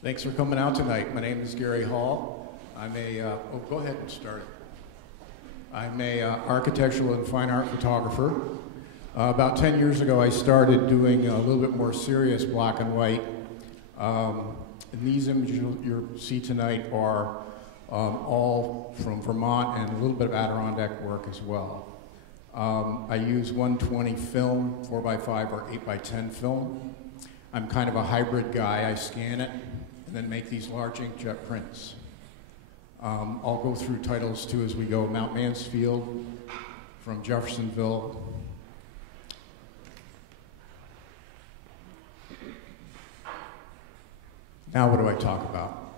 Thanks for coming out tonight. My name is Gary Hall. I'm a, go ahead and start it. I'm a architectural and fine art photographer. About 10 years ago, I started doing a little bit more serious black and white. And these images you'll see tonight are all from Vermont and a little bit of Adirondack work as well. I use 120 film, 4x5 or 8x10 film. I'm kind of a hybrid guy. I scan it and then make these large inkjet prints. I'll go through titles too as we go. Mount Mansfield from Jeffersonville. Now what do I talk about?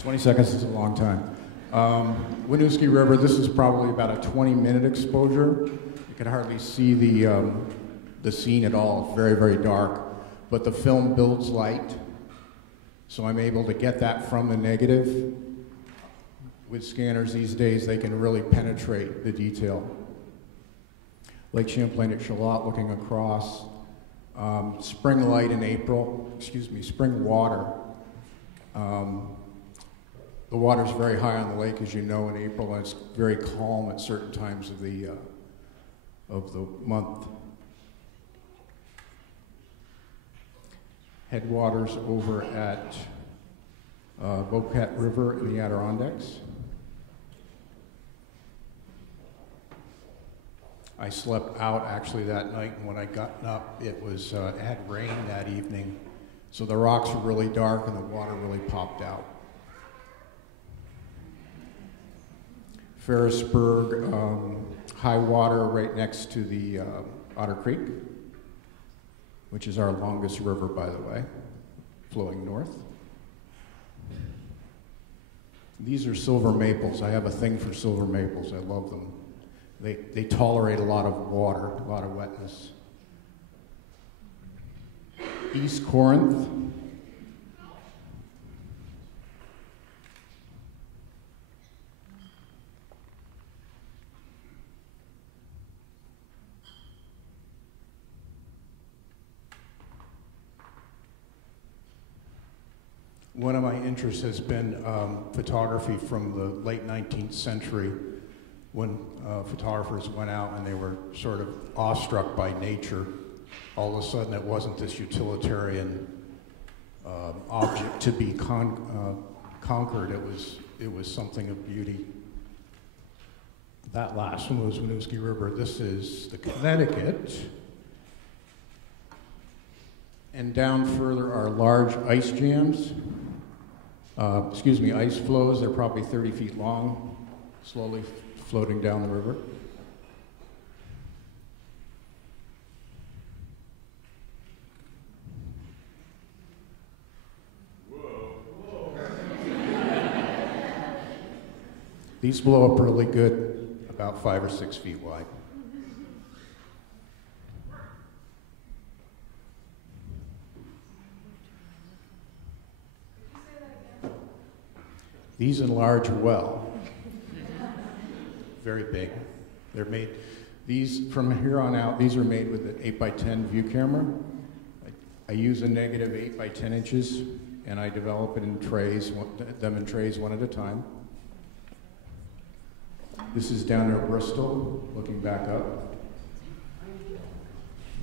20 seconds is a long time. Winooski River, this is probably about a 20-minute exposure. You can hardly see the scene at all. It's very, very dark. But the film builds light, so I'm able to get that from the negative. With scanners these days, they can really penetrate the detail. Lake Champlain at Shalott looking across. Spring light in April, spring water. The water's very high on the lake, as you know, in April, and it's very calm at certain times of the month. Headwaters over at Bocat River in the Adirondacks. I slept out actually that night, and when I got up, it had rained that evening, so the rocks were really dark and the water really popped out. Ferrisburg, high water right next to the Otter Creek, which is our longest river, by the way, flowing north. These are silver maples. I have a thing for silver maples. I love them. They tolerate a lot of water, a lot of wetness. East Corinth. One of my interests has been photography from the late 19th century, when photographers went out and they were sort of awestruck by nature. All of a sudden it wasn't this utilitarian object to be conquered, it was something of beauty. That last one was Winooski River. This is the Connecticut. And down further are large ice jams. Ice flows. They're probably 30 feet long, slowly floating down the river. Whoa. These blow up really good, about 5 or 6 feet wide. These enlarge well, very big. They're made, these from here on out, these are made with an 8x10 view camera. I use a negative 8x10 inches, and I develop it in trays, them in trays one at a time. This is down near Bristol, looking back up,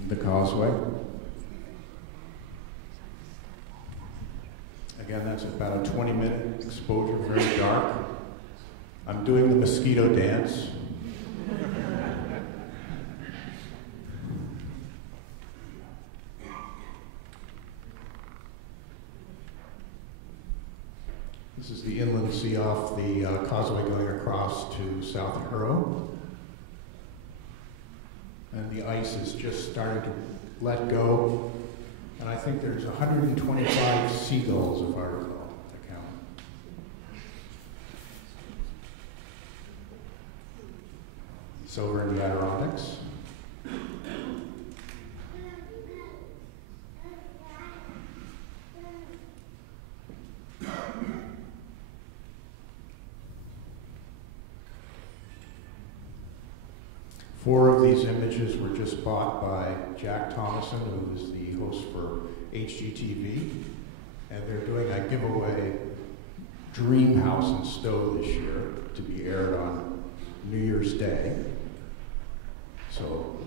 the causeway. Again, that's about a 20-minute exposure, very dark. I'm doing the mosquito dance. This is the inland sea off the causeway going across to South Hero. And the ice is just starting to let go. And I think there's 125 seagulls, if I recall the count. It's over in the Adirondacks. Four of these images were just bought by Jack Thomason, who is the host for HGTV, and they're doing a giveaway Dream House in Stowe this year to be aired on New Year's Day. So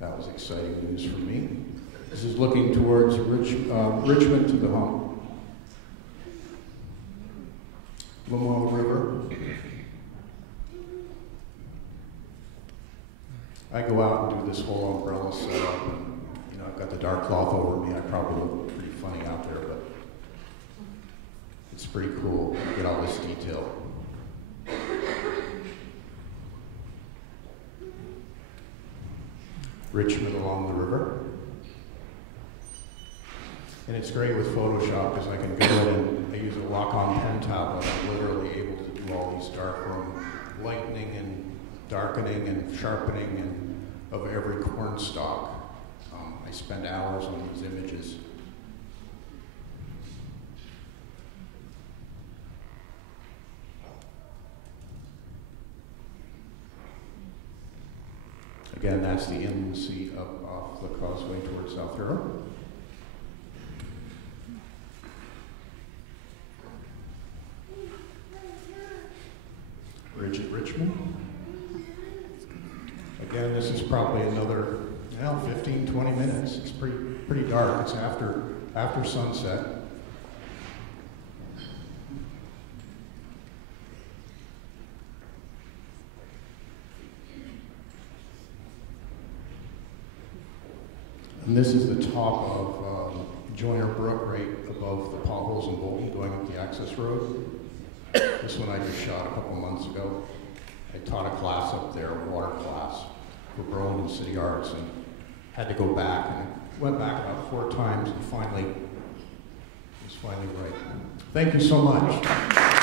that was exciting news for me. This is looking towards Richmond to the home. Lamoille River. I go out and do this whole umbrella setup, and I've got the dark cloth over me. I probably look pretty funny out there, but it's pretty cool to get all this detail. Richmond along the river. And it's great with Photoshop because I can go in and I use a Wacom pen tablet. I'm literally able to do all these darkroom lightening and darkening and sharpening and of every corn stalk. I spend hours on these images. Again, that's the inland sea up off the causeway towards South Hero. Bridge at Richmond. Again, this is probably another 15, 20 minutes. It's pretty dark. It's after sunset. And this is the top of Joyner Brook, right above the potholes in Bolton, going up the access road. This one I just shot a couple months ago. I taught a class up there, a water class, for Burlington City Arts, and had to go back, and I went back about 4 times, and finally, it was finally right. Thank you so much.